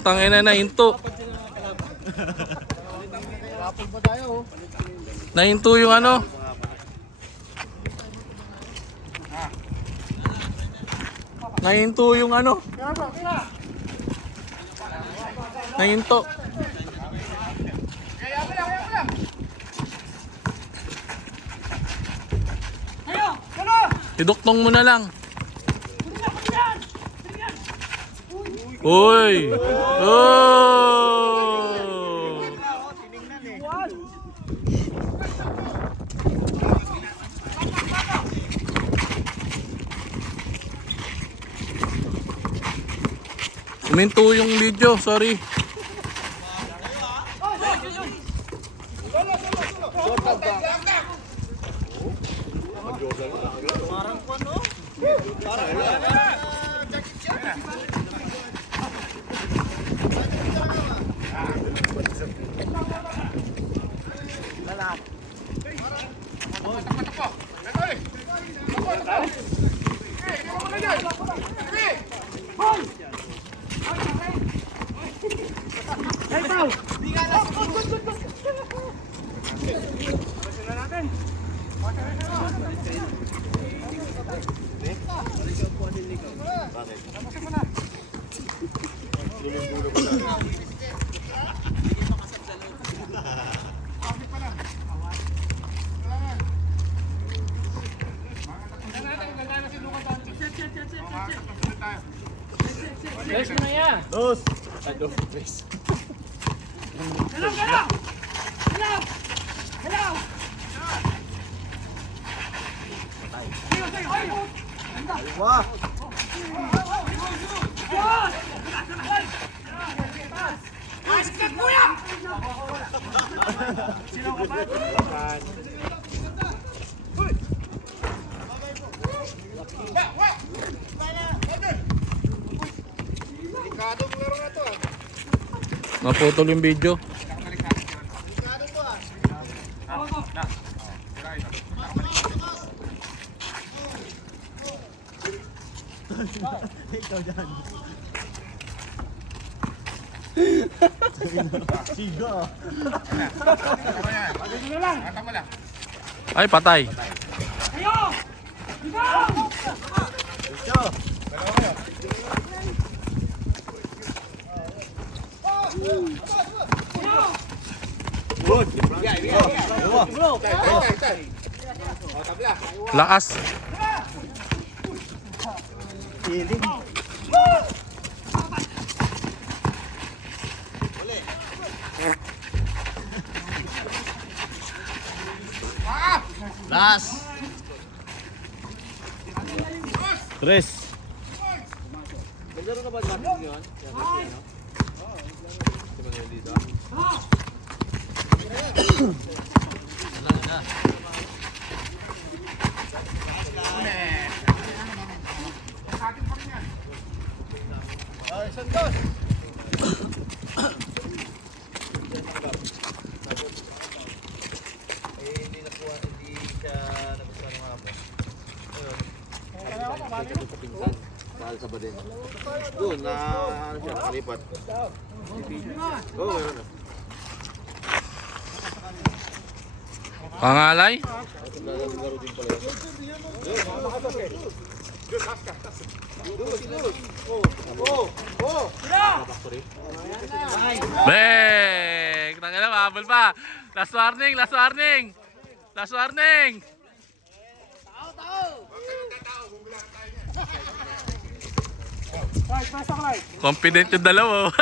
Tangina na hinto. Nahinto yung ano. Nahinto yung ano. Nahinto. Iduktong mo na lang. Uy! Oh! Uminto yung video, sorry. Bes mo na yan. Dos. Aduh, bes. Hello, hello. Hello. Hello. Wah. Asik kuya. Sino ka ba? Naputol yung video. Ikaw dyan. Siga. Ay, patay. Ayo! Ikaw! Ikaw! Lakas. Feeling. Last. Tres. Naglaro ka ba natin yun? Dito. Santos. Hindi nakuha, hindi siya nagustuhan ng hapon. Ayun. Mahal sa badin. Doon na ano siya, nakalipat. Oo, meron na. Pangalay? Laro din pala yun. Bek! Tangina, mahabol pa. Last warning, last warning. Last warning. Confident yung dalawa.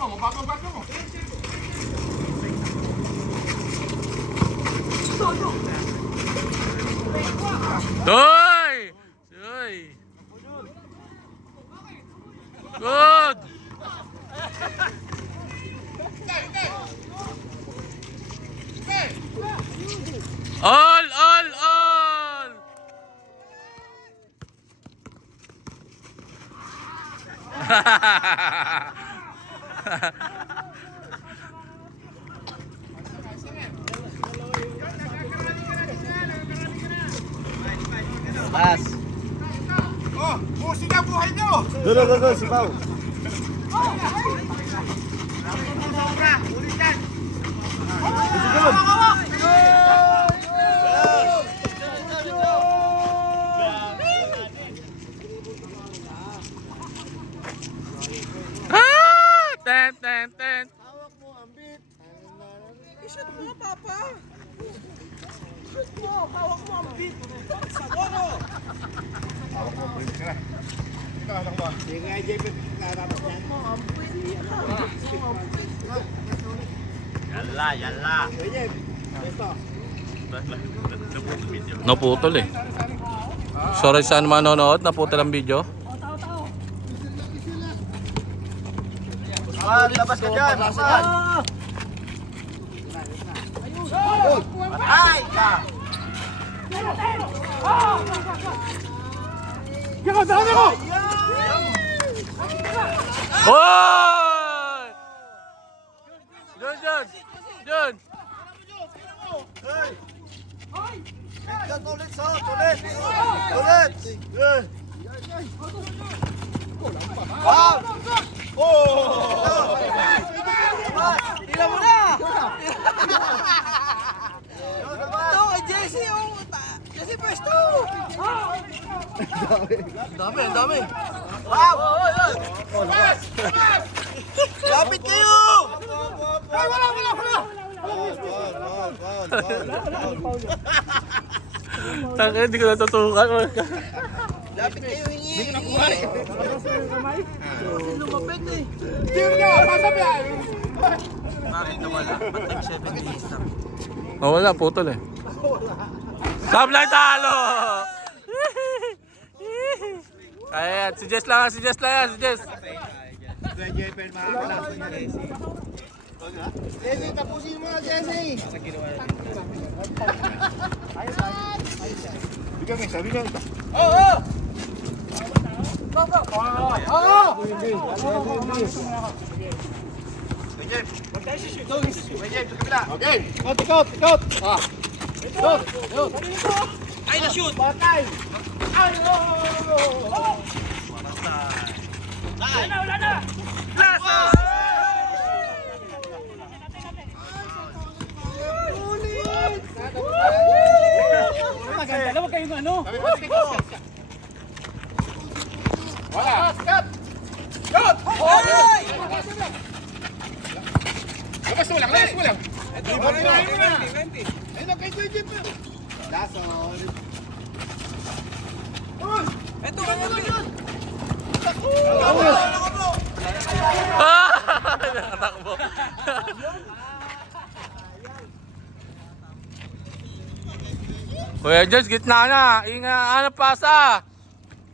Mababaw mo. Toy! Toy! Good! All, all, all! Pass. Oh, pusin na buhay nyo! Go, si Pao. Ah! Ten, ten, ten. Hawak mo, ambit. I-shoot mo nga, Papa! Shoot mo! Hawak mo ang beat! Saboro! Ito, anak mo. Sige nga, JP. Nakatapos yan. Yalla. Sige, besto. Naputol eh. Sorry sa manonood, naputol ang video. Labas ka dyan. Patay ka. Hoy! Diyan, diyan! Diyan! Ulit. Tira mo na! Ito, kay Jesse! Jesse, first two! Ang dami! Lapit kayo! Ay, wala! Tangin, hindi ko natutukan. Lapit kayo, hingi! Lumapit eh! Tiro nyo! Pasabi yan! Bakit nawala? Ba't time 7 minutes na? Oh, wala, putol eh. Sablay talo! Ayan, si Jess lang yan. JP, makakalasan na Jesse. Jesse, tapusin mo na, Jesse. Bigyan mo isa, bigyan mo isa. Okay. Ikot. Ay, na-shoot! Patay. Wala na! Maganda naman kayong ano? Wala! Labas mo lang! Ayun na, kay JP. Lason. Ito, ganyan! Nakatakbo. Kuya Jess, gitna na. Hanap pasa.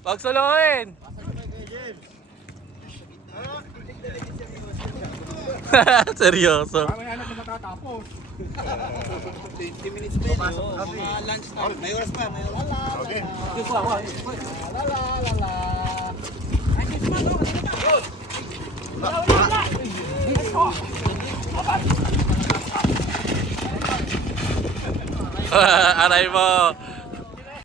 Pag suluhin. Seryoso. Parang yan na matatapos. 20 minutes pa yun. Lunch time. May oras pa. Okay. Aray mo.